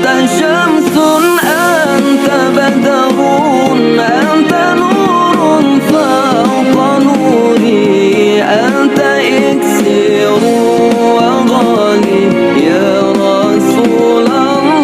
أنت شمس أنت بدر أنت نور فوق نوري أنت إكسير وغالي يا رسول الله.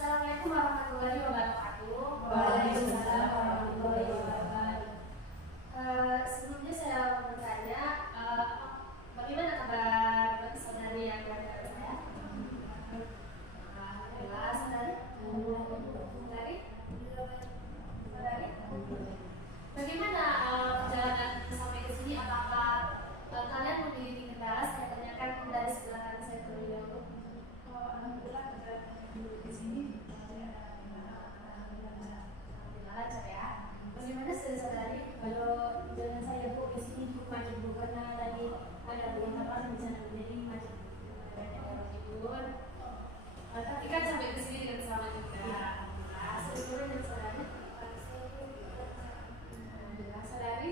Assalamualaikum warahmatullahi wabarakatuh. Waalaikumsalam warahmatullahi wabarakatuh. Sebelumnya saya mau bertanya, bagaimana kabar saudari yang berada di saya? Alhamdulillah, saudari. Saudari. Bagaimana perjalanan sampai ke sini? Apakah kalian memiliki kendala? Saya tanyakan dari sebelah kanan saya terlebih dahulu. Alhamdulillah di sini lancar ya. Bagaimana saudari kalau jalan saya Bu di sini cukup macet Bu karena tadi ada beberapa di sana jadi macet banyak orang tidur. Tapi kan sampai ke sini dengan selamat juga. Sebetulnya dan saudari. Alhamdulillah saudari.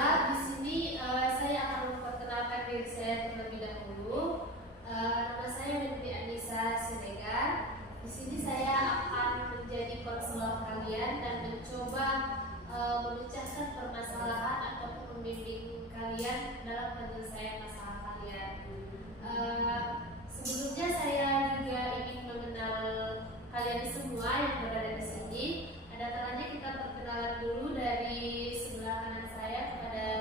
Di sini saya akan memperkenalkan diri saya terlebih dahulu. Nama saya Binti Anissa Siregar. Di sini saya akan menjadi konselor kalian dan mencoba memecahkan permasalahan ataupun membimbing kalian dalam penyelesaian masalah kalian. Sebelumnya saya juga ingin mengenal kalian semua yang berada di sini. Ada kalanya kita perkenalan dulu dari sebelah kanan saya kepada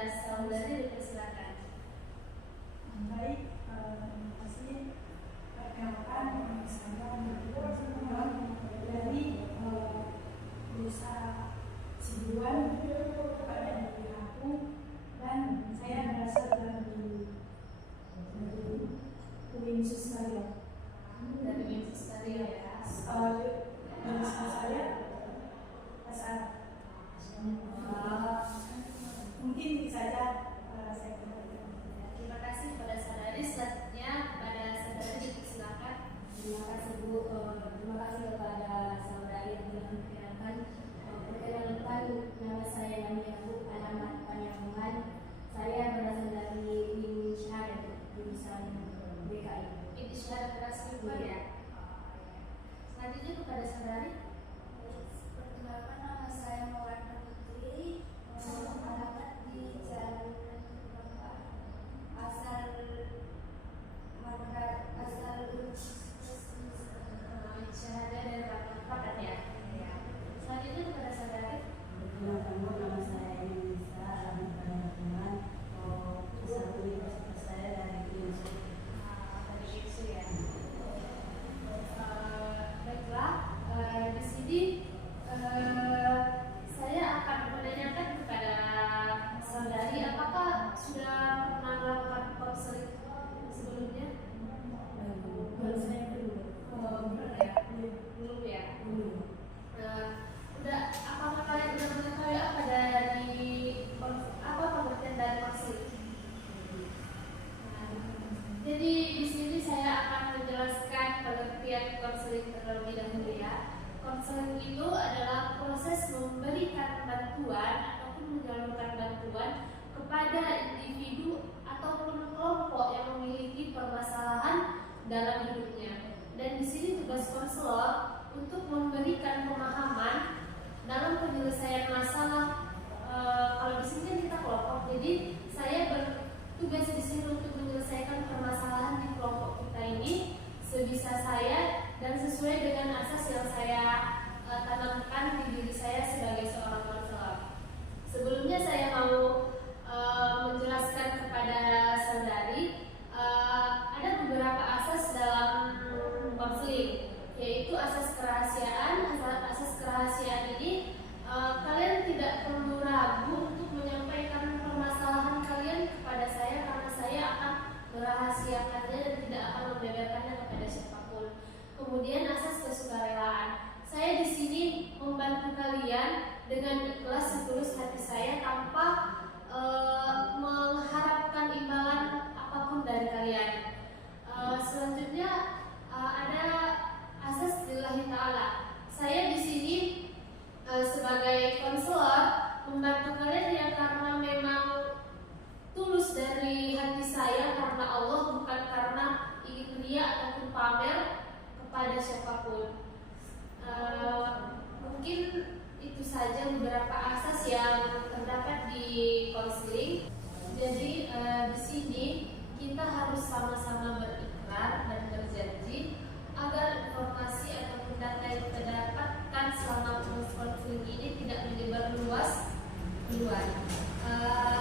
keluar.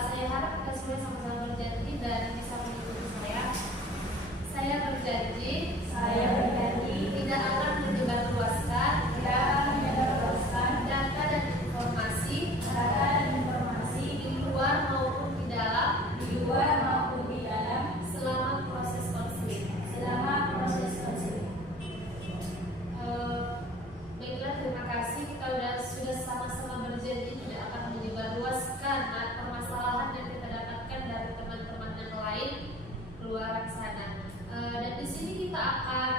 Saya harap kita semua sama-sama berjanji dan bisa mengikuti saya. Saya berjanji tidak akan menyebarluaskan data dan informasi di luar maupun di dalam selama proses konseling. Baiklah, terima kasih. Kita sudah sama-sama berjanji tidak akan menyebarluaskan permasalahan yang kita dapatkan dari teman-teman yang lain keluar sana. Dan di sini kita akan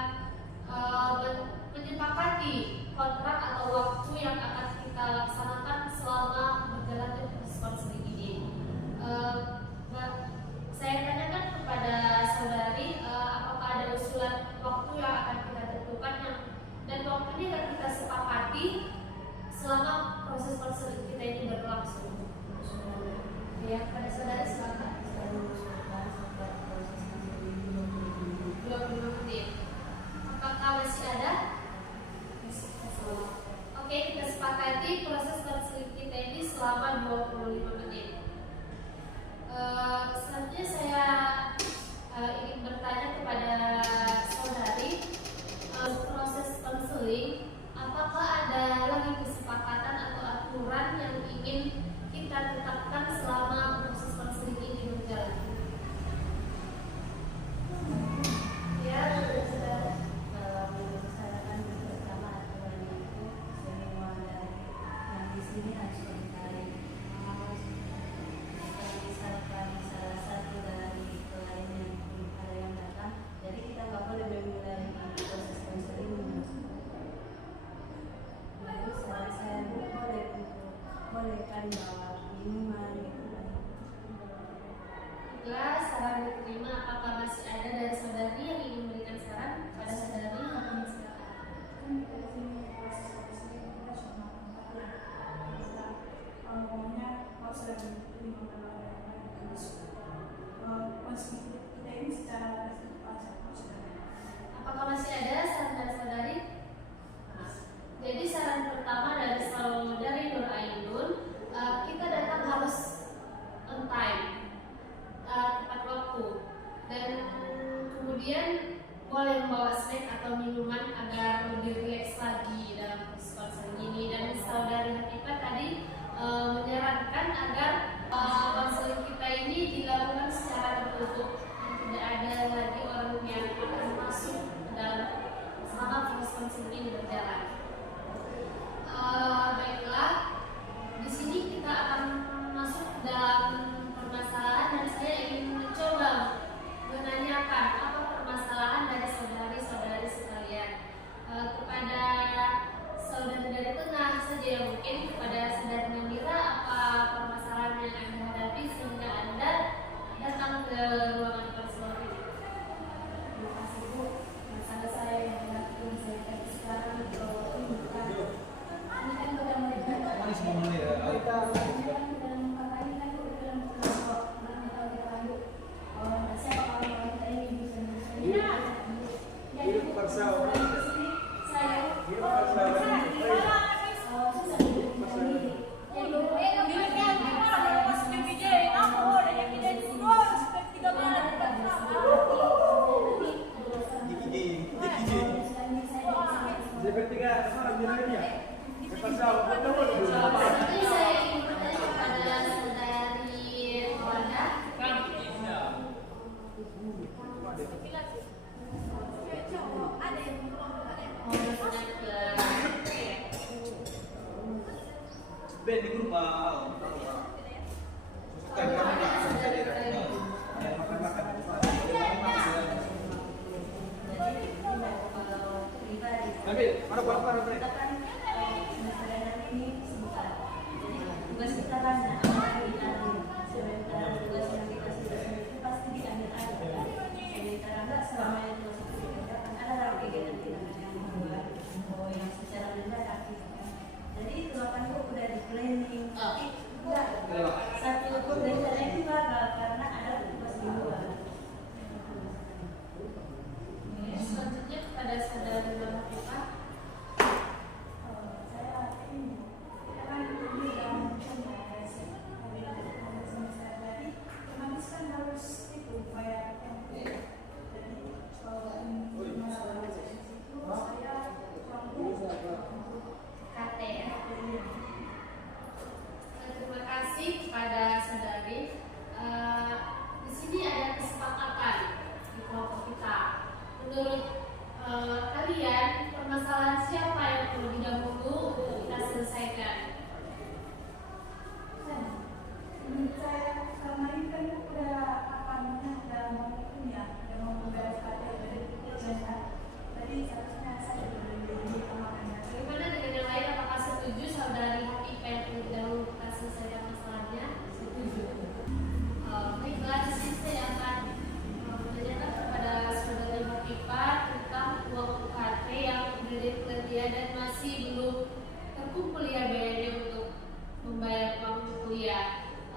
menyepakati kontrak atau waktu yang akan kita laksanakan selama berjalannya proses konseling ini. Saya tanyakan kepada saudari apakah ada usulan waktu yang akan kita tentukan dan waktu ini akan kita sepakati selama proses konseling kita ini berlangsung. Ya, pada saudari silakan. 25 menit. Apakah masih ada? Oke, kita sepakati proses konseling kita ini selama 25 menit. Selanjutnya saya ingin bertanya kepada saudari, proses konseling apakah ada lagi kesepakatan atau aturan yang ingin kita tetapkan selama proses konseling ini berjalan? Ya, saudara. Berdasarkan bersama aturan itu semua dari yang di sini harus ditarik. Misalkan salah satu dari klien yang datang, jadi kita nggak boleh memulai proses konseling. Jadi saran saya boleh kan bawa minuman gitu. Baiklah, saran diterima. Apakah masih ada dari saudari yang ingin memberikan saran pada saudari? Apakah masih ada saran dari saudari? Jadi saran pertama dari saudari Nur Ainun, kita datang harus on time, tepat waktu, dan kemudian boleh membawa snack atau minuman agar lebih rileks lagi dalam proses konseling ini. Dan saudari Hatifah tadi menyarankan agar konseling kita ini dilakukan secara tertutup, tidak ada lagi orang yang akan masuk ke dalam selama proses konseling ini berjalan. Baiklah, di sini kita akan masuk dalam permasalahan dan saya ingin mencoba menanyakan apa permasalahan dari saudari-saudari sekalian. Kepada saudari dari tengah saja mungkin, kepada saudari Mandira, apa permasalahan yang Anda hadapi sehingga Anda datang ke ruangan konselor ini? Terima kasih Bu. Masalah saya yang dilakukan saya sekarang ini kan sudah mereka. Selanjutnya saya ingin bertanya kepada saudari Wanda. Ben di rumah. Mana buat Kita kan sebenarnya ini sebentar. Jadi tugas kita kan sebentar tugas yang kita sudah itu pasti diambil aja. Sebentar enggak selama itu dikerjakan ada kegiatan kita yang membuat yang secara mendadak. Jadi itu akan udah di planning.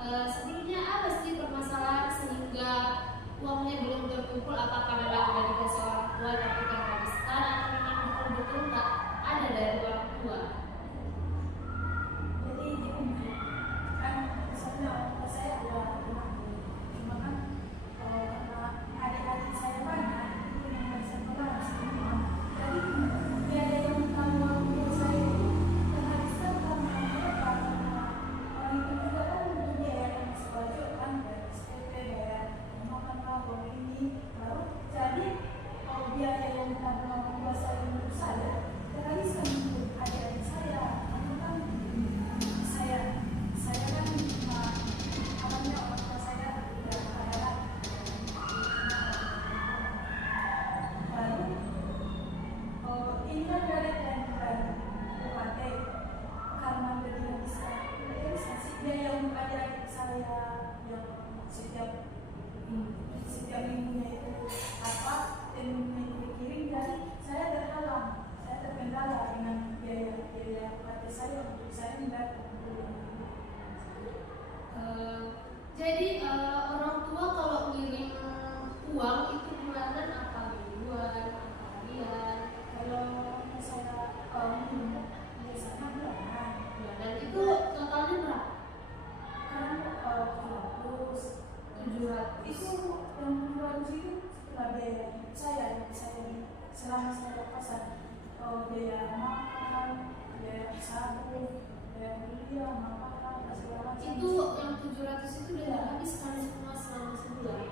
sebelumnya apa sih permasalahan sehingga uangnya belum terkumpul? Apakah memang sudah dikasih orang tua tapi terhabiskan, atau memang betul-betul nggak ada dari orang tua? Jadi gini, kan misalnya orang tua saya udah menanggung, cuma kan karena adik-adik saya banyak, itu yang harus sekolah semua. Jadi biaya yang utama untuk saya itu terhabiskan karena mereka, karena orang itu juga kan butuh biaya yang sekolah juga kan, biaya SPP, biaya makan apa ini, baru jadi biaya yang utama orang tua saya untuk saya terhabiskan untuk adik-adik saya. Karena kan saya kan awalnya orang tua saya tidak ada, baru ini kan dari dan UKT karena tidak bisa sih biaya untuk adik-adik saya yang setiap minggunya itu apa minggunya itu dikirim, jadi saya terkendala dengan biaya UKT saya untuk saya tidak. Jadi orang tua kalau ngirim uang itu bulanan apa, mingguan, apa harian? Kalau saya biasanya bulanan, Itu totalnya berapa? kan 700 itu yang 700 itu setelah biaya saya selama saya pasar, biaya makan, biaya sabun, biaya kuliah, makan, segala macam. Itu yang 700 itu udah habiskan semua selama sebulan.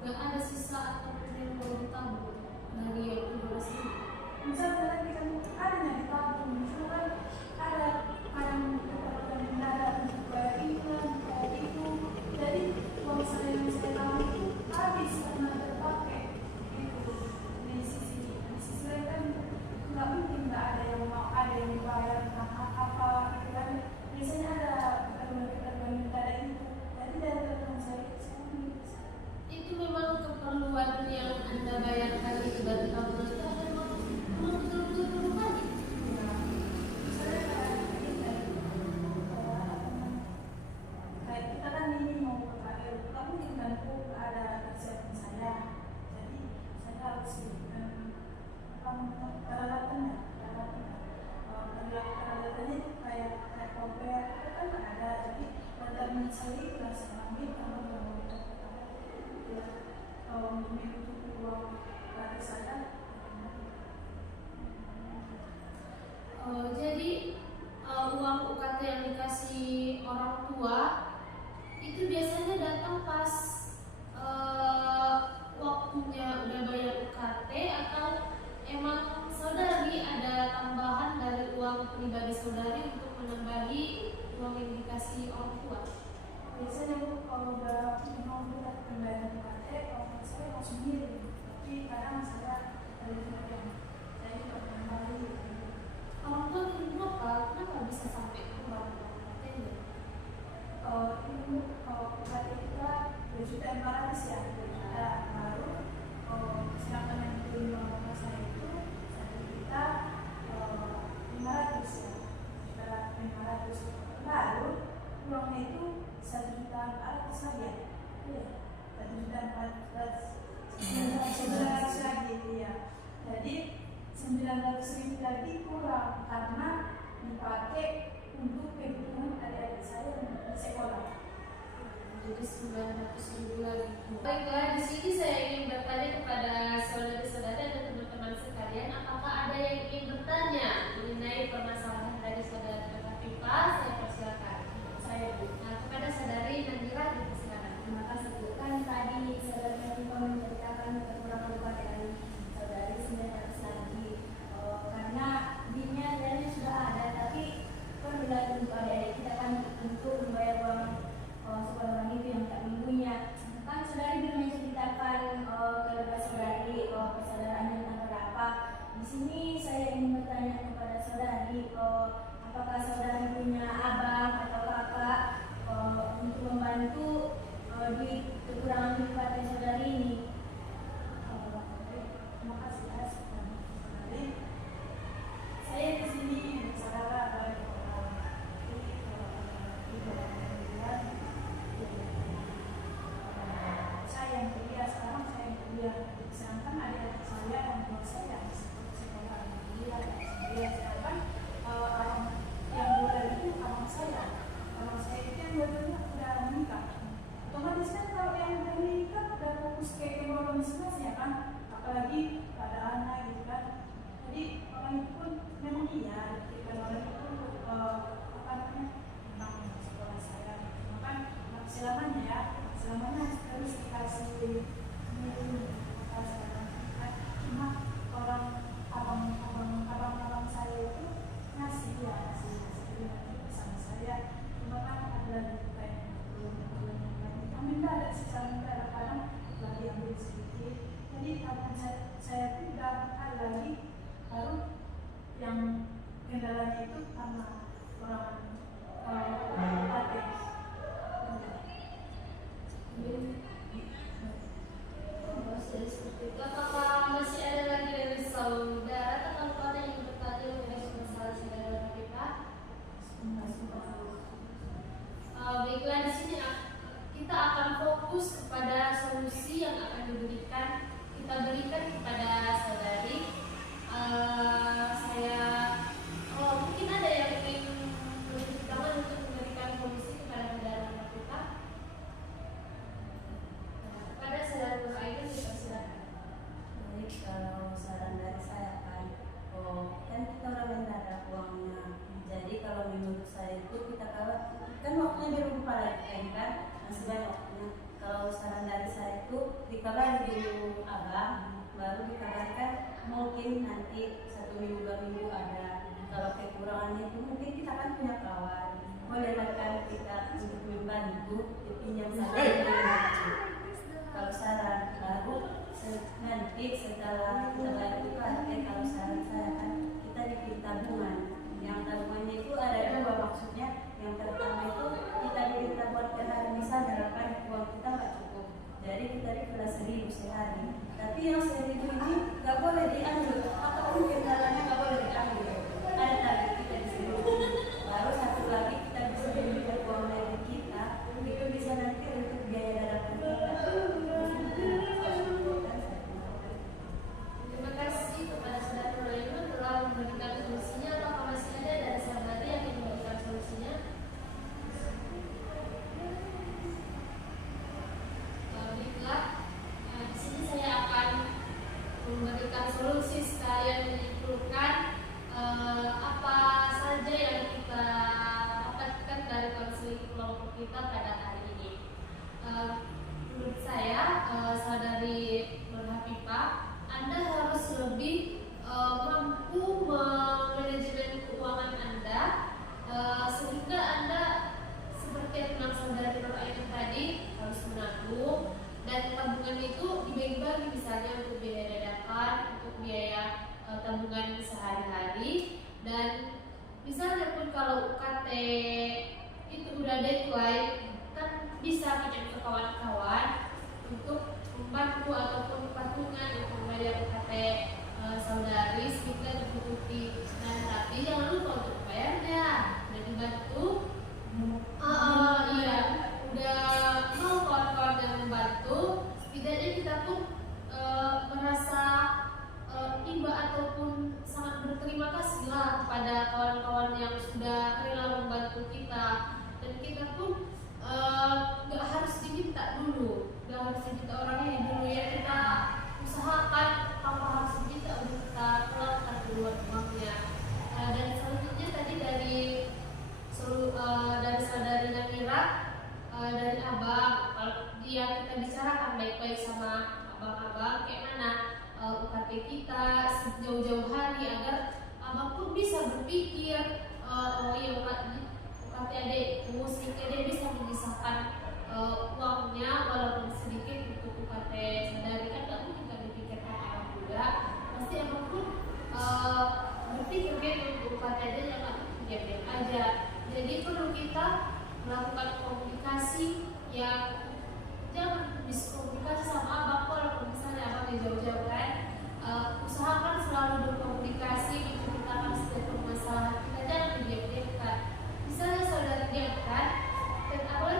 Nggak ada sisa atau yang mau ditabung dari yang 700 itu. Misalnya lagi kan ada yang ditabung, cuma kan ada kadang keperluan mendadak untuk bayar iklan, bayar itu, jadi uang saya yang saya tahu itu habis karena terpakai itu. Di sisi lain kan nggak mungkin nggak ada yang mau, ada yang dibayar apa gitu kan. Biasanya ada keperluan mendadak itu, jadi dari keperluan saya bisa. Itu memang keperluan yang Anda bayarkan itu dari tabungan itu, atau memang betul-betul perlukan? Kayak kita kan ini mau ke KL, kamu kan ada kesiapan saya, jadi saya harus peralatannya itu kayak kompor kan ada, jadi peralatan saya lah saya ambil kalau mau menutupi uang dari saya. Jadi uang UKT yang dikasih orang tua itu biasanya datang pas waktunya udah bayar UKT, atau emang saudari ada tambahan dari uang pribadi saudari untuk menambahi uang yang dikasih orang tua? Biasanya kalau udah mau buat pembayaran UKT, kalau saya langsung ngirim, tapi kadang saya ada juga yang saya juga kembali. Orang tua kirim berapa? Kenapa bisa sampai ke berapa UKT-nya? Ini UKT kita 2.400.000 ya, ada baru sedangkan yang kirim orang saya itu 1.500.000 ya, sekitar 500 baru uangnya itu 1.400.000 saja, iya 1.400.000 lagi ya. Jadi 900.000 lagi kurang karena dipakai untuk kebutuhan adik-adik saya di sekolah. Jadi 900.000 lagi. Baiklah, di sini saya ingin bertanya kepada saudari-saudari dan teman-teman sekalian, apakah ada yang ingin bertanya mengenai permasalahan dari saudara Pipa? Saya persilakan. Saya Nah, kepada saudari Nandira, dipersilakan. terima kasih. Kan tadi saudara Pipa menceritakan kekurangan UKT dari saudari 900 lagi, karena binnya dari sudah ada, tapi perlu untuk adik-adik kita kan untuk membayar uang sekolah orang itu yang tak minggunya. Kan saudari belum menceritakan keluarga saudari, persaudaraannya tentang berapa. Di sini saya ingin bertanya kepada saudari, apakah saudari punya abang atau kakak untuk membantu di kekurangan UKT saudari ini? Terima kasih ya saudari. Saya di sini saudara jatuhnya udah menikah. Otomatis kan kalau yang udah menikah udah fokus ke ekonomi masing-masing ya kan, apalagi pada anak gitu kan. Jadi orang itu pun memang iya, ketika orang itu apa namanya tentang sekolah saya, maka selamanya harus dikasih cuma orang abang saya itu ngasih sama saya, cuma kan ada kayak belum minta ada secara minta kadang lagi ambil sedikit, jadi tabungan saya itu udah ada lagi, baru yang kendalanya itu sama orang pakai. Jadi seperti itu. Apakah masih ada lagi dari saudara atau kawan yang bertanya mengenai masalah saudara kita? Baiklah, di sini kita akan fokus kepada solusi yang akan kita berikan kepada saudari. Mungkin ada yang ingin menunjuk tangan untuk memberikan solusi kepada saudara kita. Kepada saudara Nur Aidin dipersilakan. Baik, kalau saran dari saya kan kita orang yang ada uangnya. Jadi kalau menurut saya itu kita kan waktunya berubah lagi kan, masih banyak waktunya. Kalau saran dari saya itu dikabarin dulu abang, baru dikabarkan mungkin nanti 1 minggu 2 minggu ada. Kalau kekurangannya itu mungkin kita kan punya kawan, boleh kan kita untuk membantu dipinjam saja. Kalau saran baru nanti setelah kita bayar itu kalau saran saya kan kita bikin tabungan. Yang tabungannya itu ada 2 maksudnya. Yang pertama itu kita bikin tabungan per hari, misalnya kan uang kita nggak cukup, jadi kita dikira 1.000 sehari. Tapi yang 1.000 ini nggak boleh diambil, atau mungkin caranya nggak boleh diambil. Ada target kita di sini. Baru satu lagi kita bisa berikan uang dari kita, itu bisa nanti untuk biaya dadakan kita. Terima kasih kepada saudara Nur Aidin telah memberikan solusinya. Apakah masih ada dari saudari yang ingin memberikan solusinya? Baiklah, di sini saya akan memberikan solusi sekalian menyimpulkan apa saja yang kita dapatkan dari konseling kelompok kita pada hari ini. Menurut saya, saudari Nur Hafifah, Anda harus lebih mampu memanajemen keuangan Anda, sehingga Anda seperti yang bilang saudari Nur Aidin tadi harus menabung, dan tabungan itu dibagi-bagi, misalnya untuk biaya dadakan, untuk biaya tabungan sehari-hari, dan misalnya pun kalau UKT itu udah deadline, kan bisa pinjam ke kawan-kawan untuk membantu ataupun patungan untuk membayar UKT saudari sehingga tercukupi. Nah, tapi jangan lupa untuk bayarnya. Udah dibantu, iya, udah mau kawan-kawan yang membantu, setidaknya kita pun merasa iba ataupun sangat berterima kasih lah kepada kawan-kawan yang sudah rela membantu kita, dan kita pun nggak harus diminta dulu, nggak harus diminta orangnya dulu ya, kita usahakan tanpa harus diminta untuk kita keluarkan duluan uangnya. Dan selanjutnya tadi dari saudari Namira, dari abang, kalau dia kita bicarakan baik-baik sama abang-abang kayak mana UKT kita sejauh-jauh hari, agar abang pun bisa berpikir, oh iya UKT adikku, sehingga dia bisa memisahkan uangnya walaupun sedikit untuk UKT saudari. Kan gak mungkin gak dipikirkan abang juga, pasti abang pun berpikir untuk UKT aja, yang gak mungkin diam-diam aja. Jadi perlu kita melakukan komunikasi yang jangan miskomunikasi sama abang, walaupun misalnya abang di jauh-jauh kan, usahakan selalu berkomunikasi, menceritakan setiap permasalahan kita, jangan didiam-diamkan. Misalnya saudara diamkan, dan apalagi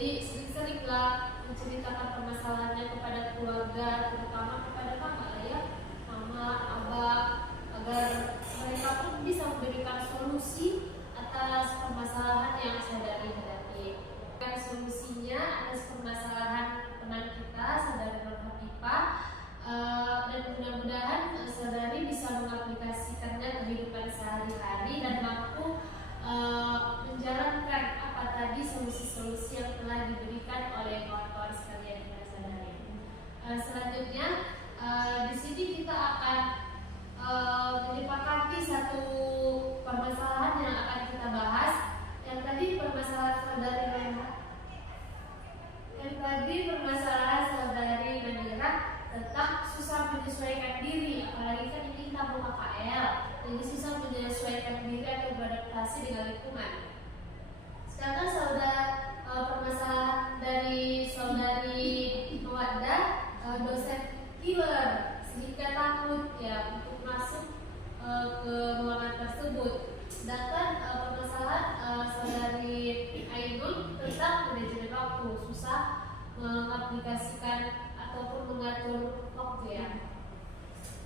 jadi sering-seringlah menceritakan permasalahannya kepada keluarga, terutama kepada mama lah ya, mama, abah, agar mereka pun bisa memberikan solusi atas permasalahan yang saudari hadapi. Dan solusinya atas permasalahan teman kita, saudari Nurhafifah, dan mudah-mudahan saudari bisa mengaplikasikannya kehidupan sehari-hari dan mampu menjalankan apa tadi solusi-solusi yang telah diberikan oleh kawan-kawan sekalian kepada saudari. Selanjutnya di sini kita akan menyepakati satu permasalahan yang akan kita bahas. Yang tadi permasalahan saudari Renhat, yang tadi permasalahan saudari Nadira tentang susah menyesuaikan diri, apalagi kan ini kita mau KKL, jadi susah menyesuaikan diri atau beradaptasi dengan lingkungan. Sekarang permasalahan dari saudari Mawaddah, dosen killer sehingga takut ya untuk masuk ke ruangan tersebut. Sedangkan permasalahan saudari Ainul tentang manajemen waktu, susah mengaplikasikan ataupun mengatur waktu ya.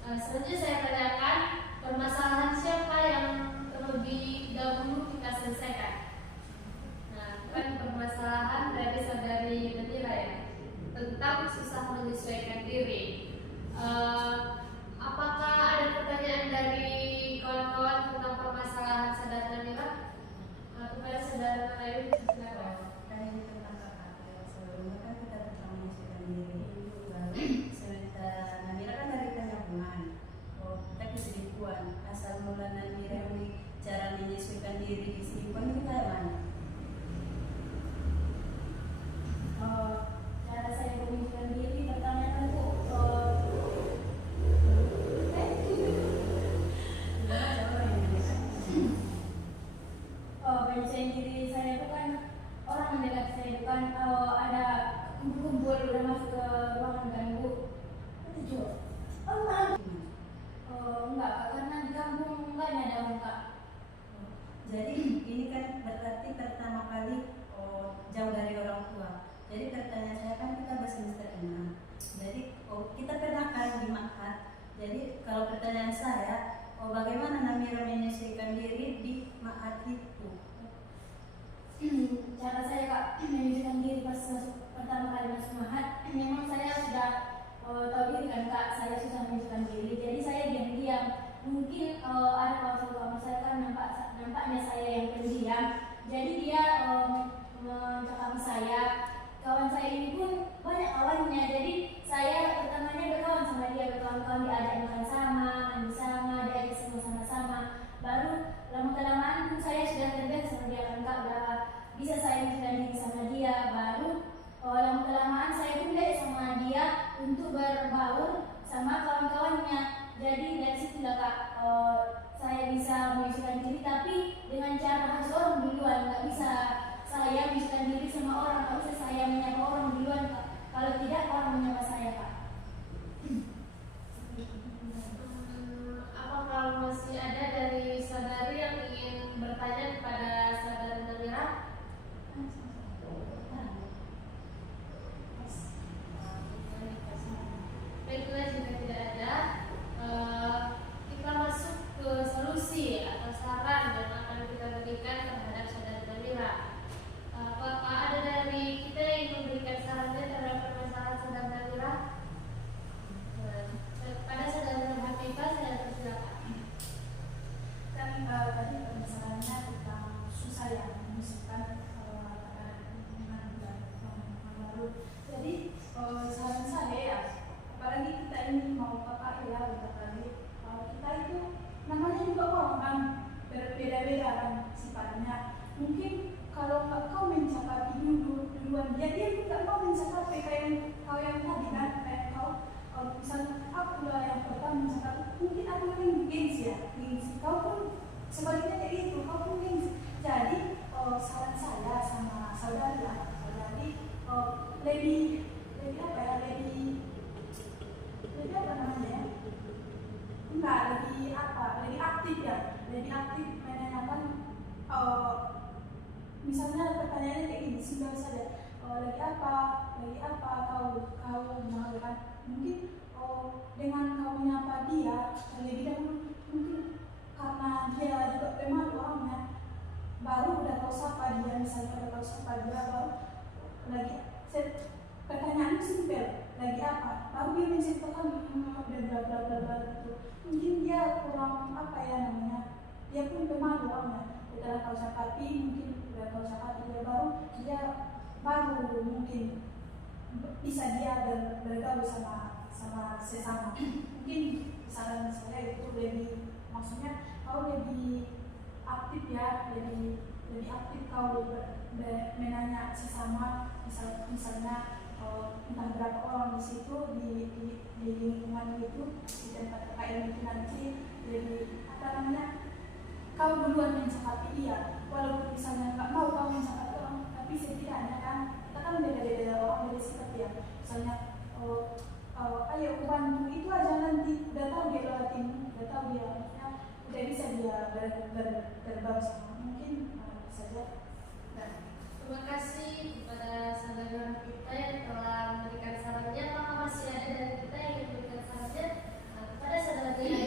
Selanjutnya saya tanyakan permasalahan siapa yang terlebih dahulu kita selesaikan. Nah, kan permasalahan dari saudari Nadira ya, tentang susah menyesuaikan diri. Apakah ada pertanyaan dari kawan-kawan tentang permasalahan saudari Nadira? Kepada saudara Nadira silakan. Tadi tentang KKL, sebelumnya kan kita tentang menyesuaikan diri. Cerita Nadira kan dari penyampaian. Kita keselingkuhan. Asal mula Nadira ini cara menyesuaikan diri di selingkuhan itu kayak mana? Cara saya menyesuaikan diri pertama tentu menyesuaikan diri saya itu kan orang mendekat saya itu kan ada kumpul-kumpul udah masuk ke ruangan ganggu itu enggak Kak, karena di kampung enggak ada orang Kak. Jadi ini kan berarti pertama kali jauh dari orang tua. Jadi pertanyaan saya kan kita bersemester 6. Jadi kita pernah kan di Ma'had. Jadi kalau pertanyaan saya, bagaimana Namira menyesuaikan diri di Ma'had itu? Cara saya Kak menyesuaikan diri pas pertama kali masuk Ma'had, memang saya sudah tahu diri kan Kak, saya susah menyesuaikan diri. Jadi saya diam-diam. Mungkin ada kawan-kawan saya kan nampaknya saya yang pendiam. Jadi dia mencakapi saya. Kawan saya ini pun banyak kawannya. Jadi saya pertamanya berkawan sama dia, berkawan-kawan, diajak makan sama, mandi sama, diajak semua sama-sama. Baru lama-kelamaan pun saya sudah terbiasa sama dia kan Kak, udah bisa saya menyesuaikan diri sama dia. Baru lama-kelamaan saya pun deh sama dia untuk berbaur sama kawan-kawannya. Jadi dari situ lah Kak, saya bisa menyesuaikan diri, tapi dengan cara harus orang duluan. Nggak bisa saya menyesuaikan diri sama orang, nggak bisa saya menyapa orang duluan Kak. Kalau tidak orang menyapa saya Kak. Apakah masih ada dari saudari yang ingin bertanya kepada saudari Namira? Baiklah, jika tidak ada, kita masuk ke solusi atau saran yang akan kita berikan terhadap saudari Namira. Apakah ada dari kita yang memberikan sarannya terhadap permasalahan saudari Namira? Pada saudari Nurhafifah, saya persilakan. Kan tadi permasalahannya tentang susah ya menyusulkan baru. Jadi saran saya ya, apalagi kita ini mau KKL ya, kita itu namanya juga orang kan berbeda-beda kan sifatnya. Mungkin kalau kau mencakapi duluan dia pun nggak mau mencakapi kayak kau yang tadi kan, kayak kau misalnya aku lah yang pertama mencakapi, mungkin aku yang gengsi ya, gengsi. Kau pun sebaliknya kayak itu, kau pun gengsi. Jadi saran saya sama saudari lebih apa ya, lebih apa namanya, enggak lebih aktif ya, lebih aktif menanyakan misalnya pertanyaannya kayak gini, simpel saja, lagi apa kau mengatakan mungkin dengan kau menyapa dia lebih dahulu, mungkin karena dia juga pemalu orangnya, baru udah kau sapa dia, misalnya udah kau sapa dia baru lagi pertanyaan simpel lagi apa, baru dia menceritakan dan bla bla bla bla gitu. Mungkin dia kurang apa ya namanya, dia pun pemalu orangnya. Udah kau sapati, mungkin udah kau sapati dia baru mungkin bisa dia bergaul sama sesama. Mungkin saran saya itu lebih, maksudnya kau lebih aktif ya, lebih aktif kau menanya sesama, misalnya entah berapa orang di situ di lingkungan itu, di tempat KKN itu nanti lebih apa namanya, kau duluan mensikapi dia, walaupun misalnya nggak mau kau mensikapi orang, tapi setidaknya kan kita kan beda-beda orang, beda sikap ya. Misalnya ayo aku bantu itu aja, nanti udah tahu dia lewatimu, udah tahu dia maksudnya udah bisa dia berbaur sama, mungkin saja. Terima kasih kepada saudara kita yang telah memberikan sarannya. Apakah masih ada dari kita yang ingin memberikan sarannya kepada saudara kita ini?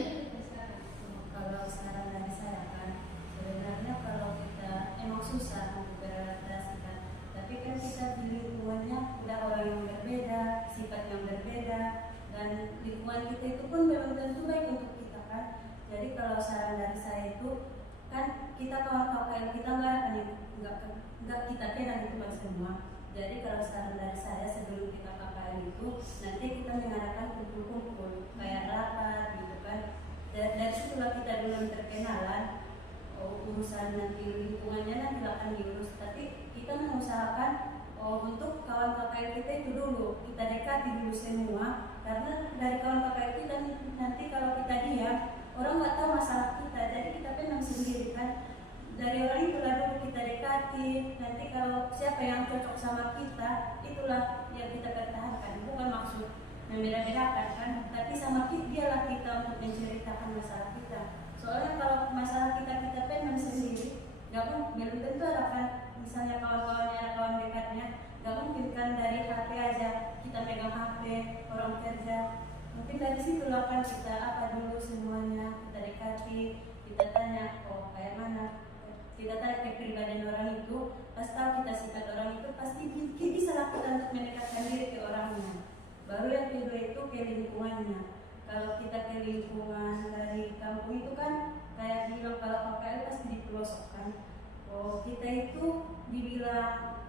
Kalau saran dari saya kan, sebenarnya kalau kita emang susah untuk beradaptasikan, tapi kan kita di lingkungannya udah orang yang berbeda, sifat yang berbeda, dan lingkungan kita itu pun belum tentu baik untuk kita kan. Jadi kalau saran dari saya itu kan, kita kawan-kawan kita nggak kita kenal itu kan semua. Jadi kalau saran dari saya, sebelum kita KKN itu nanti kita mengadakan kumpul-kumpul kayak rapat gitu kan. Dari situlah kita dulu terkenalan, urusan nanti lingkungannya nanti akan diurus, tapi kita mengusahakan untuk kawan KKN kita itu dulu kita dekati dulu semua, karena dari kawan KKN kita nanti kalau kita diam, orang nggak tahu masalah kita, jadi kita penang sendiri kan. Dari orang itulah dulu kita dekati, nanti kalau siapa yang cocok sama kita, itulah yang kita pertahankan. Bukan maksud membeda-bedakan kan, tapi sama dialah kita untuk menceritakan masalah kita. Soalnya kalau masalah kita pengen sendiri, belum tentu ada kan. Misalnya kawan-kawannya ada kawan dekatnya, gak mungkin kan dari HP aja kita megang HP orang kerja. Mungkin dari situ lah kan kita apa dulu semuanya kita dekati, kita tanya kayak mana, kita tanya kepribadian orang itu, pas tahu kita sifat orang itu, pasti bisa lah kita untuk mendekatkan diri ke orangnya. Baru yang kedua itu ke lingkungannya. Kalau kita ke lingkungan dari kampung itu kan kayak bilang kalau KKN pasti di pelosok kan. Kita itu dibilang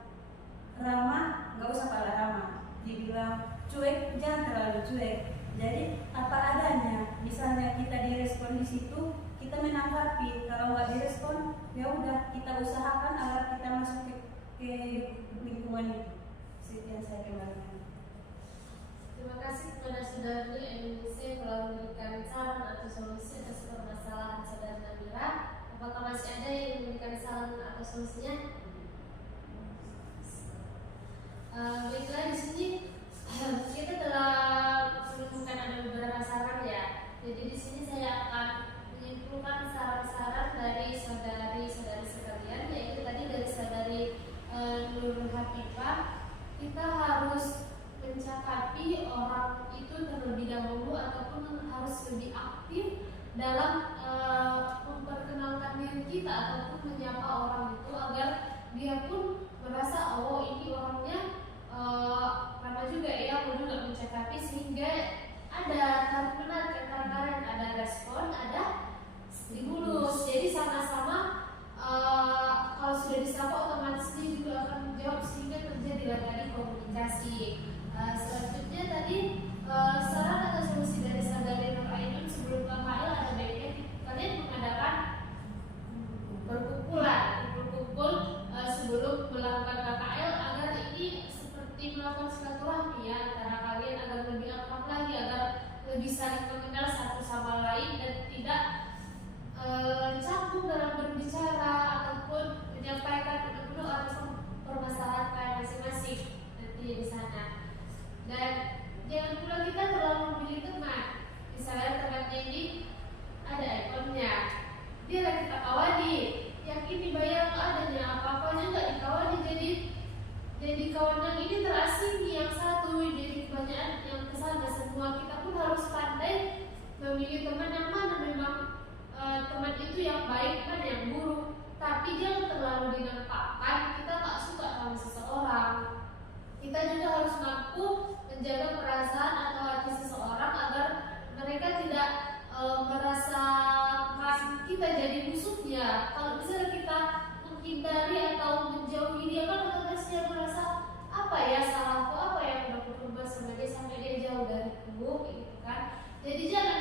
ramah, nggak usah kalah ramah. Dibilang cuek, jangan terlalu cuek. Jadi apa adanya. Misalnya kita direspon di situ, kita menanggapi. Kalau nggak direspon, ya udah kita usahakan agar kita masuk ke lingkungan itu. Sekian saya kembalikan. Terima kasih kepada saudari Indonesia yang telah memberikan saran atau solusi atas permasalahan saudara Nabila. Apakah masih ada yang memberikan saran atau solusinya? Baiklah, di sini kita telah menemukan ada beberapa saran ya. Jadi di sini saya akan menyimpulkan saran-saran dari saudari-saudari sekalian, yaitu tadi dari saudari Nurul Hafifah, kita harus mencakapi orang itu terlebih dahulu ataupun harus lebih aktif dalam memperkenalkan diri kita ataupun menyapa orang itu agar dia pun merasa ini orangnya ramah juga ya, aku juga mencakapi, sehingga ada tarik menarik antara kalian, ada respon, ada stimulus. Jadi sama-sama kalau sudah disapa otomatis dia juga akan menjawab, sehingga terjadi tadi komunikasi. Selanjutnya tadi saran atau solusi dari saudari Nur Ainun, sebelum KKL ada baiknya kalian mengadakan berkumpul sebelum melakukan KKL agar ini seperti melakukan silaturahmi ya antara kalian, agar lebih akrab lagi, agar lebih saling mengenal satu sama lain dan tidak campur dalam berbicara ataupun menyampaikan benar-benar atas permasalahan masing-masing nanti di sana. Dan jangan pula kita terlalu memilih teman. Misalnya temannya ini ada ikonnya, dia lagi kita kawani, yakin dibayar nggak adanya apa-apanya nggak dikawani, jadi kawannya ini terasing nih yang satu, jadi kebanyakan yang kesana semua. Kita pun harus pandai memilih teman yang mana memang teman itu yang baik dan yang buruk, tapi jangan terlalu dinampakkan kita tak suka sama seseorang. Kita juga harus mampu menjaga perasaan atau hati seseorang agar mereka tidak merasakan kita jadi musuhnya. Kalau misalnya kita menghindari atau menjauhi dia, kan otomatis dia merasa apa ya salahku, apa yang udah aku berbuat sama dia sampai dia jauh dariku, gitu kan. Jadi jangan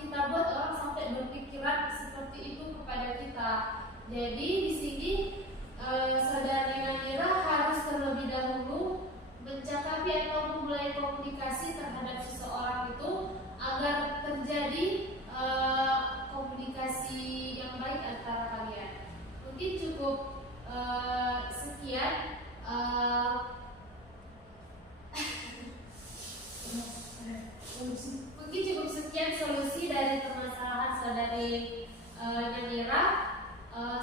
kita buat orang sampai berpikiran seperti itu kepada kita. Jadi di sini saudari Nanira harus terlebih dahulu mencakapi atau memulai komunikasi terhadap seseorang itu agar terjadi komunikasi yang baik antara kalian. Mungkin cukup sekian. Mungkin cukup sekian solusi dari permasalahan saudari Nanira.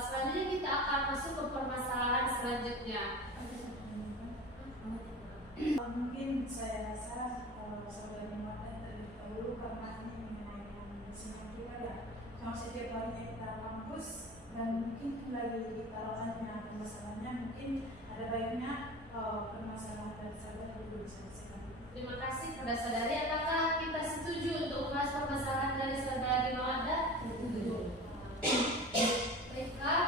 Selanjutnya kita akan masuk ke permasalahan selanjutnya. Mungkin saya rasa saudara Mata terlebih dahulu karena ini mengenai komunikasi juga ya. Kalau setiap harinya kita kampus dan mungkin lagi taruhannya permasalahannya, mungkin ada baiknya permasalahan dari saudara dulu diselesaikan. Terima kasih kepada saudari. Apakah kita setuju untuk membahas permasalahan dari saudari Mawada? Setuju. Baiklah,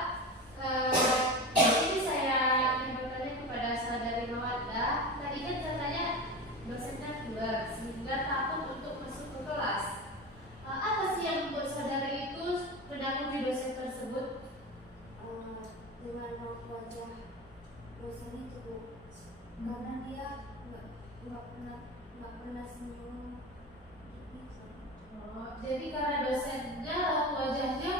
ini saya ingin bertanya kepada saudari Mawada. Tadi kan katanya dosennya keluar sehingga takut untuk masuk ke kelas. Apa sih yang membuat saudari itu menanggapi dosen tersebut? Dengan raut wajah dosen itu, Bu, karena dia nggak pernah senyum gitu. Jadi karena dosennya raut wajahnya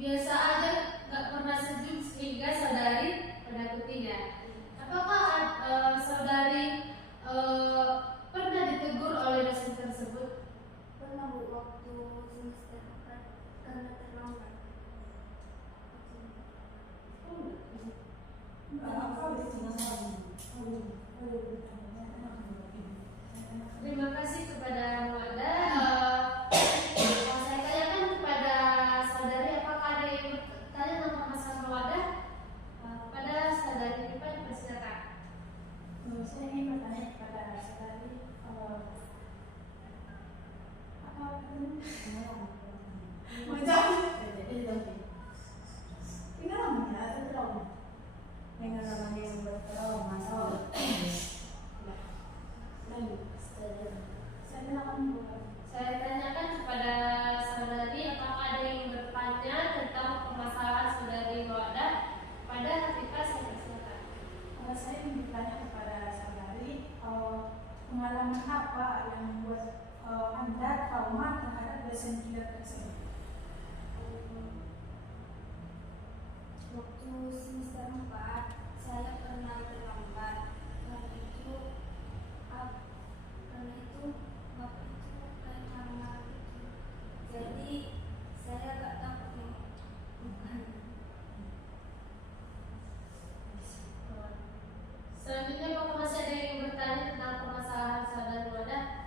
biasa aja, nggak pernah senyum sehingga saudari menakutinya. Apakah saudari pernah ditegur oleh dosen tersebut? Pernah, Bu, waktu semester 4 karena terlambat. Terima kasih kepada Mawada. Saya tanyakan kepada saudari, apakah ada yang bertanya tentang masalah Mawada? Pada saudari Pipa dipersilakan. Saya ingin bertanya kepada saudari Pengalaman yang bertrauma Saya tanyakan kepada saudari, apakah ada yang bertanya tentang permasalahan saudari Mawada? Pada Pipa saya persilakan. Saya ingin bertanya kepada saudari, pengalaman apa yang membuat Anda trauma terhadap dosen kita tersebut? Waktu semester 4 saya pernah terlambat. Karena itu bapak itu kayak marah gitu. Jadi saya gak takut nih. Selanjutnya, apakah masih ada yang bertanya tentang permasalahan saudari Mawada?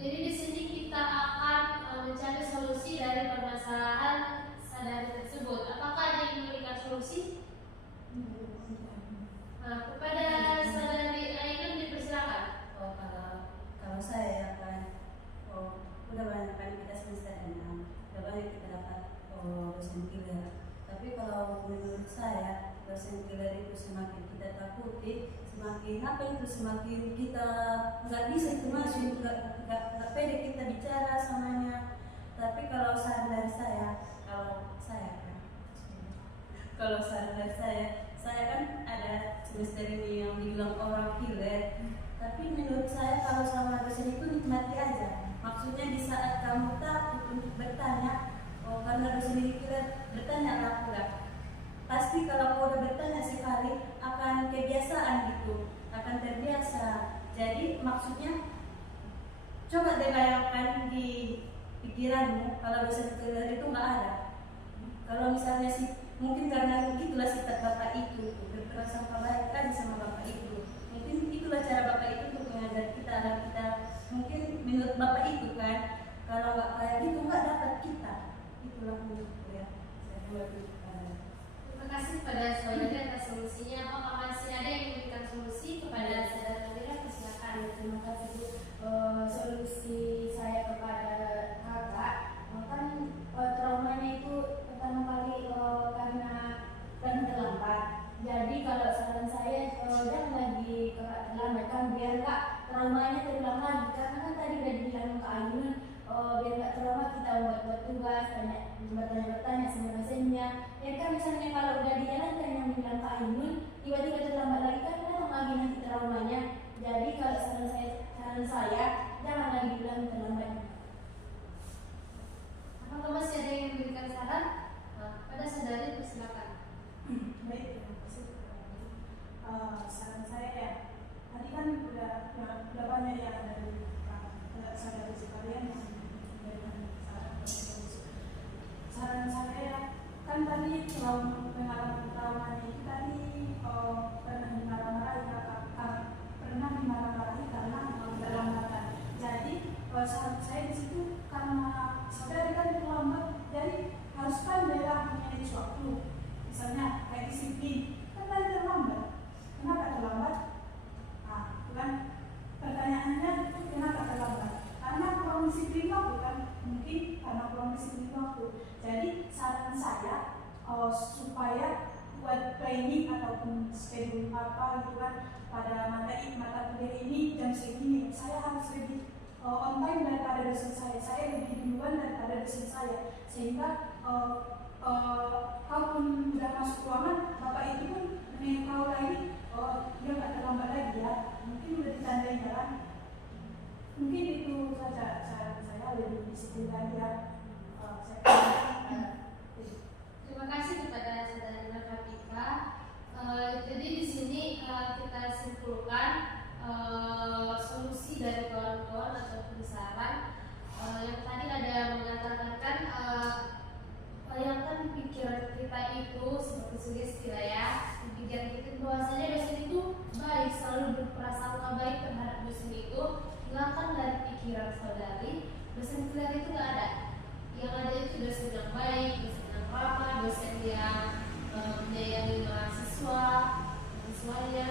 Jadi di sini kita akan mencari solusi dari permasalahan saudari tersebut. Apakah ada yang memberikan solusi? Kepada saudari Ainun dipersilakan. Kalau saya kan, udah banyak kan kita semester 6, udah banyak kita dapat dosen killer. Tapi kalau menurut saya dosen killer itu semakin kita takuti, semakin kita nggak bisa itu masuk, nggak pede kita bicara samanya. Tapi kalau saran dari saya, kalau saran dari saya kan ada semester ini yang dibilang orang killer. Tapi menurut saya kalau sama dosen itu nikmati aja. Maksudnya di saat kamu takut untuk bertanya, karena dosen ini killer, bertanya lah pula. Pasti kalau kau udah bertanya sekali akan kebiasaan gitu, akan terbiasa. Jadi maksudnya coba deh bayangkan di pikiranmu kalau dosen killer itu nggak ada. Kalau misalnya si mungkin karena itulah sifat bapak itu, berprasangka baik aja sama bapak itu. Mungkin itulah cara bapak itu untuk mengajar kita, agar kita mungkin menurut bapak itu kan, kalau nggak kayak gitu nggak dapat kita. Itulah menurutku ya. Saya buat Terima kasih kepada saudari atas solusinya. Apakah masih ada yang memberikan solusi kepada saudara Nadira? Silakan. Terima kasih Bu. Solusi saya kepada kakak, kan traumanya itu pertama kali karena terlambat. Jadi kalau saran saya jangan lagi kakak terlambat, kan biar nggak traumanya terulang lagi. Karena kan tadi udah dibilang Kak Ainun, biar nggak trauma kita buat tugas, bertanya sama dosennya. Ya kan misalnya kalau udah dijalankan yang bilang Kak Ainun, tiba-tiba terlambat lagi kan datang lagi nanti traumanya. Jadi kalau saran saya jangan lagi bilang terlambat. Apakah masih ada yang memberikan saran? Pada saudari persilakan. Baik, terima kasih. Saran saya ya, tadi kan udah banyak yang ada di saudara sekalian yang memberikan saran saya ya, kan tadi pengalaman traumanya itu tadi pernah dimarah-marahi karena keterlambatan. Jadi saran saya di situ, karena saudara kan terlambat, jadi harus pandai lah memanage waktu. Misalnya kayak disiplin, kan tadi terlambat. Kenapa terlambat? Nah, itu kan pertanyaannya, kenapa terlambat? Karena kurang disiplin waktu kan? Mungkin karena kurang disiplin waktu. Jadi saran saya supaya buat planning ataupun schedule apa gitu kan, pada mata kuliah ini jam segini saya harus lebih on time daripada dosen saya lebih duluan daripada dosen saya, sehingga kalaupun udah masuk ruangan, bapak itu pun tahu lagi, dia nggak terlambat lagi ya, mungkin udah ditandai jalan. Mungkin itu saja saran saya, lebih disiplin lagi ya. Terima kasih kepada saudara Nafika. Jadi di sini kita simpulkan solusi dari kawan-kawan ataupun saran yang tadi ada mengatakan bayangkan pikiran kita itu seperti sugesti lah ya. Pikiran kita bahwasanya dosen itu baik, selalu berprasangka baik terhadap dosen itu. Hilangkan dari pikiran saudari, dosen pilihan itu nggak ada. Yang ada itu dosen yang baik, dosen yang ramah, dosen yang menyayangi mahasiswanya,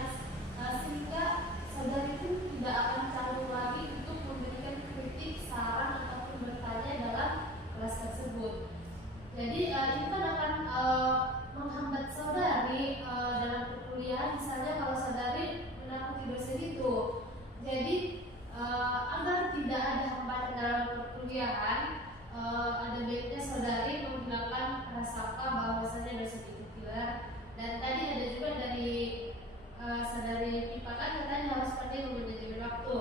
sehingga saudari itu tidak akan canggung lagi untuk memberikan kritik, saran ataupun bertanya dalam kelas tersebut. Jadi itu kan akan menghambat saudari dalam perkuliahan. Misalnya kalau saudari menakuti dosen itu, jadi agar tidak ada hambatan dalam perkuliahan, ada baiknya saudari menghilangkan prasangka bahwasanya dosen itu killer. Dan tadi ada juga dari saudari Pipa kan katanya harus pandai memanajemen waktu.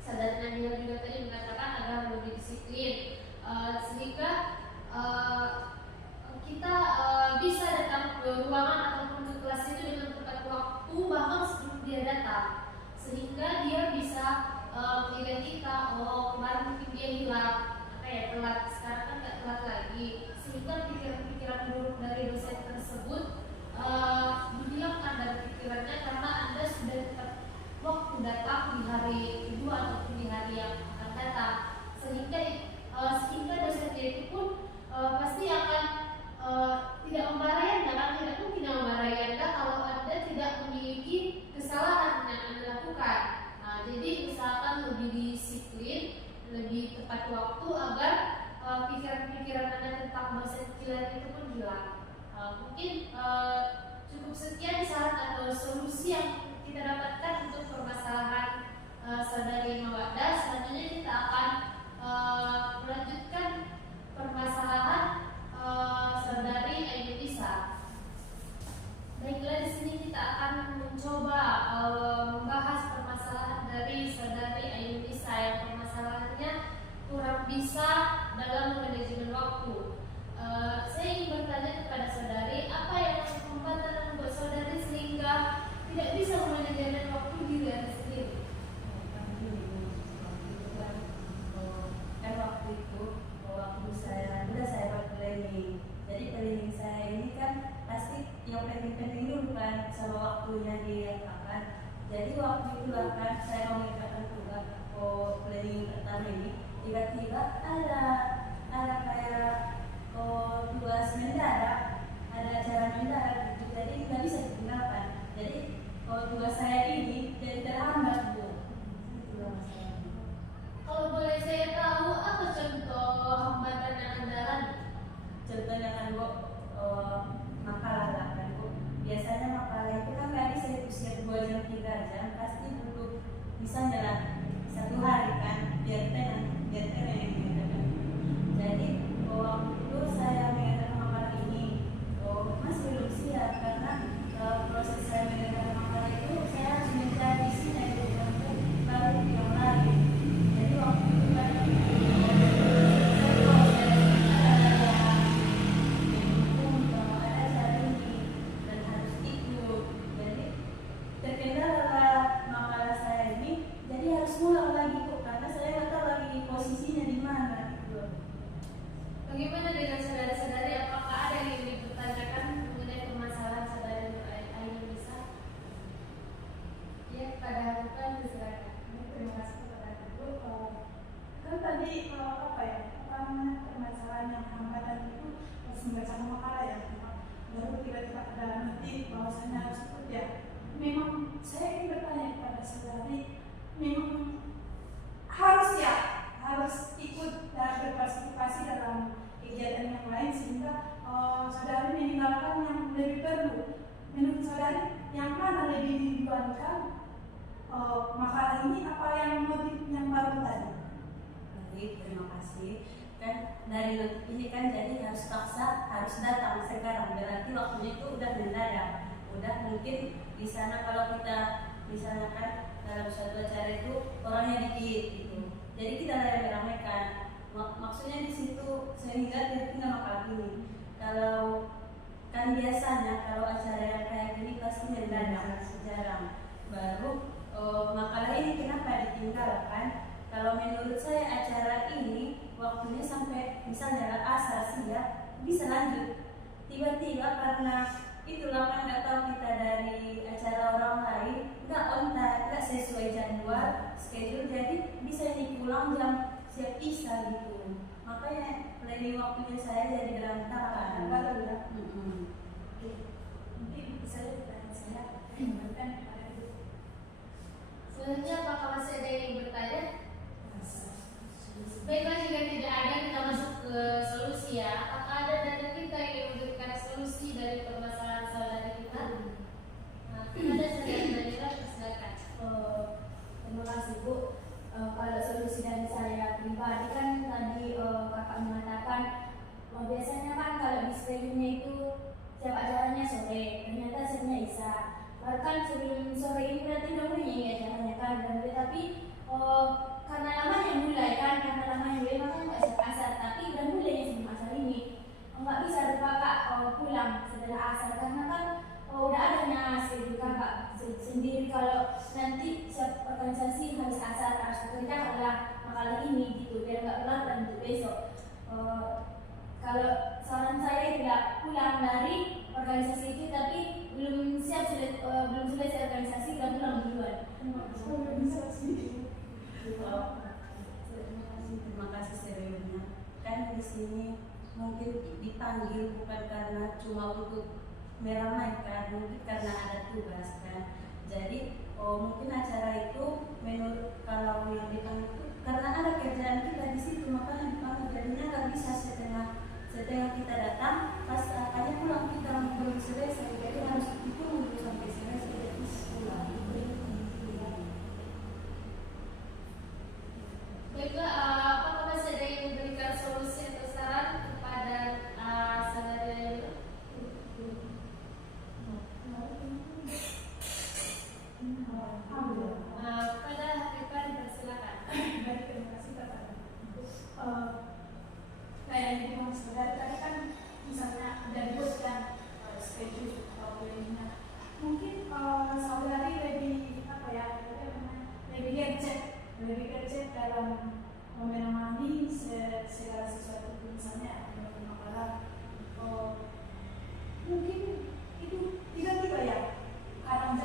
Saudari Nadia juga tadi mengatakan agar lebih disiplin, sehingga kita bisa datang ke ruangan ataupun ke kelas itu dengan tepat waktu, bahkan sebelum dia datang, sehingga dia bisa menilai kita, kemarin mungkin dia hilang, kayak telat, sekarang kan nggak telat lagi, sehingga pikiran-pikiran buruk dari dosen tersebut dihilangkan dari pikirannya karena Anda sudah tepat waktu datang di hari kedua ataupun di hari yang akan datang, sehingga dosennya itu pun pasti akan tidak memarahi Anda, kan tidak mungkin memarahi Anda kalau Anda tidak memiliki kesalahan yang Anda lakukan. Jadi usahakan lebih disiplin, lebih tepat waktu agar pikiran-pikiran Anda tentang dosen killer itu pun hilang. Mungkin cukup sekian saran atau solusi yang kita dapatkan untuk permasalahan saudari Mawaddah. Selanjutnya kita akan melanjutkan permasalahan saudari Ainunisa. Baiklah, di sini kita akan mencoba membahas permasalahan dari saudari Ainunisa yang permasalahannya kurang bisa dalam manajemen waktu. Saya ingin bertanya kepada saudari, apa yang membuat saudari sehingga tidak bisa manajemen waktu waktunya diapakan. Jadi waktu itu kan saya mengerjakan tugas planning pertama ini, tiba-tiba ada kayak tugas mendadak, ada acara mendadak gitu, jadi nggak bisa ditinggalkan. Jadi tugas saya ini jadi terhambat, Bu. Itulah masalahnya. Kalau boleh saya tahu apa contoh hambatan yang Anda alami? Contohnya kan Bu, makalah lah kan Bu. Biasanya makalah itu kan nggak bisa diusia 2 jam 3 jam, pasti butuh misalnya lah 1 hari kan, biar tenang yang mengatakan. Jadi waktu itu saya mengatakan makalah ini masih belum siap karena proses saya mengatakan makalah itu saya harus mencari isinya itu baru yang lain. Jadi waktu itu kan Bagaimana dengan saudara-saudari? Apakah ada yang ingin dipertanyakan mengenai permasalahan saudara Ainisa? Ya, pada harapan silakan. Terima kasih kepada Ibu. Kan tadi permasalahan yang hambatan itu harus membaca makalah ya, baru tiba-tiba ada notif bahwasanya harus ikut ya. Memang saya ingin bertanya kepada saudari, memang harus ya, harus ikut dan berpartisipasi dalam kegiatan yang lain sehingga saudari meninggalkan yang lebih perlu. Menurut saudari, yang mana lebih dibutuhkan? Makalah ini apa yang motif yang baru tadi? Baik, terima kasih. Kan dari notif ini kan jadi harus paksa, harus datang sekarang. Berarti waktunya itu udah mendadak. Udah mungkin di sana kalau kita misalnya kan dalam suatu acara itu orangnya dikit gitu. Jadi kita ramai-ramaikan. Maksudnya di situ sehingga tinggal makalah ini. Kalau kan biasanya kalau acara yang kayak gini pasti mendadak, jarang. Baru makalah ini kenapa ditinggalkan? Kalau menurut saya acara ini waktunya sampai misalnya asar siap bisa lanjut. Tiba-tiba karena itulah kan nggak tahu kita dari acara orang lain nggak on time, nggak sesuai jadwal schedule, jadi bisa dipulang jam siap isa gitu. Makanya planning waktunya saya jadi berantakan. Baru ya. Oke. Mungkin bisa ditanya saya kembalikan kepada Ibu. Selanjutnya apakah masih ada yang ingin bertanya? Baiklah, jika tidak ada kita masuk ke solusi ya. Apakah ada dari kita yang ingin memberikan solusi dari permasalahan saudara kita? Nah, ada saudara Danila, silakan. Terima kasih Bu. Kalau solusi dari saya pribadi kan tadi kakak mengatakan biasanya kan kalau di schedule-nya itu siap acaranya sore, ternyata sebenarnya Isa. Bahkan sebelum sore ini berarti udah mulai ya acaranya kan, dan tapi karena lamanya mulai makanya nggak siap asar, tapi udah mulai sebelum asar ini nggak bisa ada kakak pulang setelah asar karena kan udah adanya schedule kakak sendiri. Kalau nanti siap organisasi harus asar harus bekerja adalah makalah ini gitu biar nggak berlaku untuk besok. Kalau saran saya tidak pulang dari organisasi itu tapi belum selesai organisasi udah pulang duluan. Terima kasih seriusnya. Kan di sini mungkin dipanggil bukan karena cuma untuk meramaikan, mungkin karena ada tugas kan. Jadi mungkin acara itu menurut kalau yang dipanggil itu karena ada kerjaan kita di situ makanya dipanggil, jadinya nggak bisa setengah kita datang pas acaranya pulang kita belum selesai, jadi harus ditunggu sampai selesai jadi pulang. Baiklah, apakah masih ada yang memberikan solusi atau saran kepada saudara? Pada Hakifan persilakan. Baik, terima kasih kepada Ibu. Kayak yang dibilang saudara tadi kan misalnya ada dibuatkan schedule atau planningnya. Mungkin saudari lebih lebih gercep dalam menemani segala sesuatu, misalnya makalah mungkin itu tiba-tiba ya kadang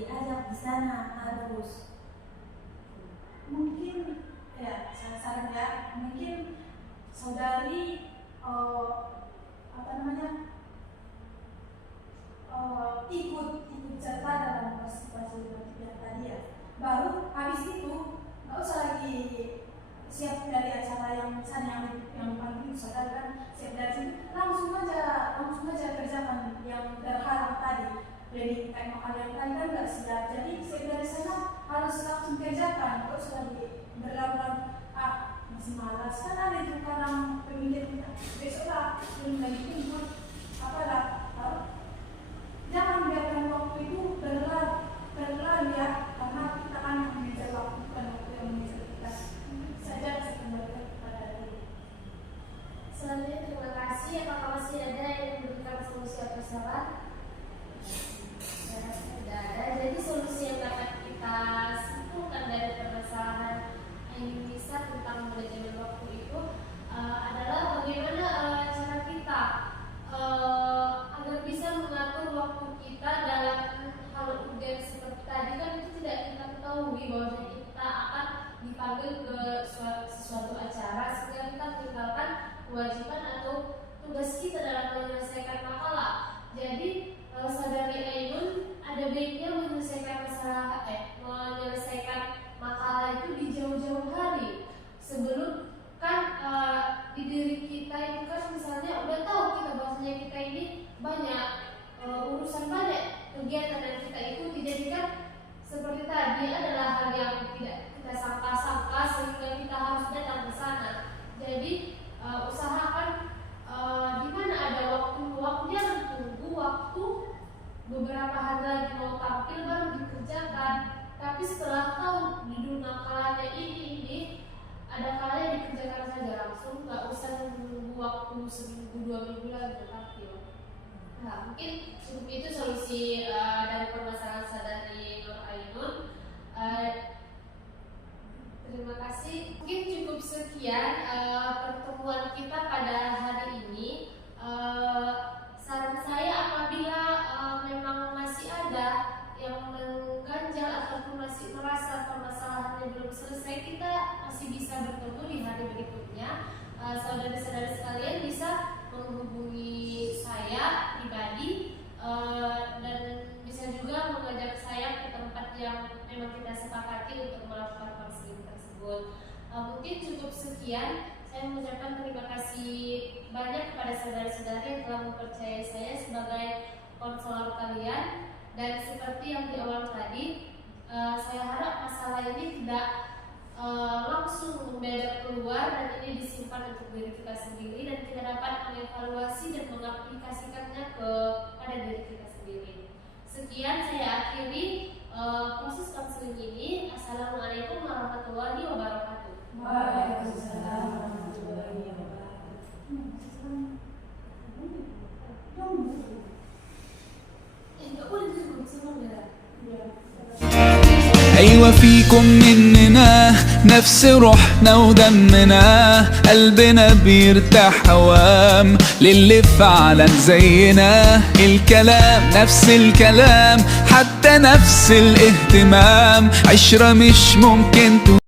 diajak di sana harus. Mungkin ya saran ya, mungkin saudari ikut serta dalam partisipasi yang tadi ya. Baru habis itu nggak usah lagi siap dari acara yang misalnya yang dipanggil saudara kan, siap dari sini langsung aja kerjakan yang terhalang tadi. Jadi kayak makan yang tadi kan nggak siap, jadi siap dari sana harus langsung kerjakan. Nggak usah lagi berlalu-lalu masih malas kan, ada itu kadang pemikir besok lah belum lagi kumpul jangan biarkan waktu itu berlalu ya, karena kita kan yang mengejar waktu, bukan waktu yang mengejar kita. Saja saya kembalikan kepada diri. Selanjutnya terima kasih. Apakah masih ada yang memberikan solusi atau saran? Saya rasa tidak ada. Jadi solusi yang dapat kita simpulkan dari permasalahan Indonesia tentang manajemen waktu itu adalah bagaimana cara kita agar bisa mengatur waktu kita dalam hal urgen seperti tadi kan. Itu tidak kita ketahui bahwa kita akan dipanggil ke sesuatu acara sehingga kita meninggalkan kewajiban atau tugas kita dalam menyelesaikan makalah. Jadi saudari Ainun ada baiknya menyelesaikan makalah itu di jauh-jauh hari sebelum kan di diri kita itu kan misalnya udah tahu kita bahwasanya kita ini banyak urusan, banyak kegiatan yang kita ikuti. Jadi kan seperti tadi adalah hal yang tidak kita sangka-sangka sehingga kita harus datang ke sana. Jadi usahakan di mana ada waktu jangan tunggu waktu beberapa hari lagi mau tampil baru dikerjakan. Tapi setelah tahu judul makalahnya ini ada kalanya dikerjakan saja langsung, nggak usah menunggu waktu seminggu 2 minggu lagi tampil. Nah, mungkin cukup itu solusi dari permasalahan saudari Nur Ainun. Terima kasih. Mungkin cukup sekian pertemuan kita pada hari ini. Saran saya apabila memang masih ada yang mengganjal ataupun masih merasa permasalahannya belum selesai, kita masih bisa bertemu di hari berikutnya. Saudara-saudara sekalian bisa menghubungi saya pribadi dan bisa juga mengajak saya ke tempat yang memang kita sepakati untuk melakukan konseling tersebut. Mungkin cukup sekian. Saya mengucapkan terima kasih banyak kepada saudara-saudari yang telah mempercayai saya sebagai konselor kalian. Dan seperti yang di awal tadi, saya harap masalah ini tidak langsung mendadak keluar dan ini disimpan untuk diri kita sendiri dan kita dapat mengevaluasi dan mengaplikasikannya kepada diri kita sendiri. Sekian saya akhiri proses konseling ini. Assalamualaikum warahmatullahi wabarakatuh. Waalaikumsalam warahmatullahi wabarakatuh. أيوة فيكم مننا نفس روحنا ودمنا، قلبنا بيرتاح هوام للي فعلا زينا. الكلام نفس الكلام حتى نفس الاهتمام، عشرة مش ممكن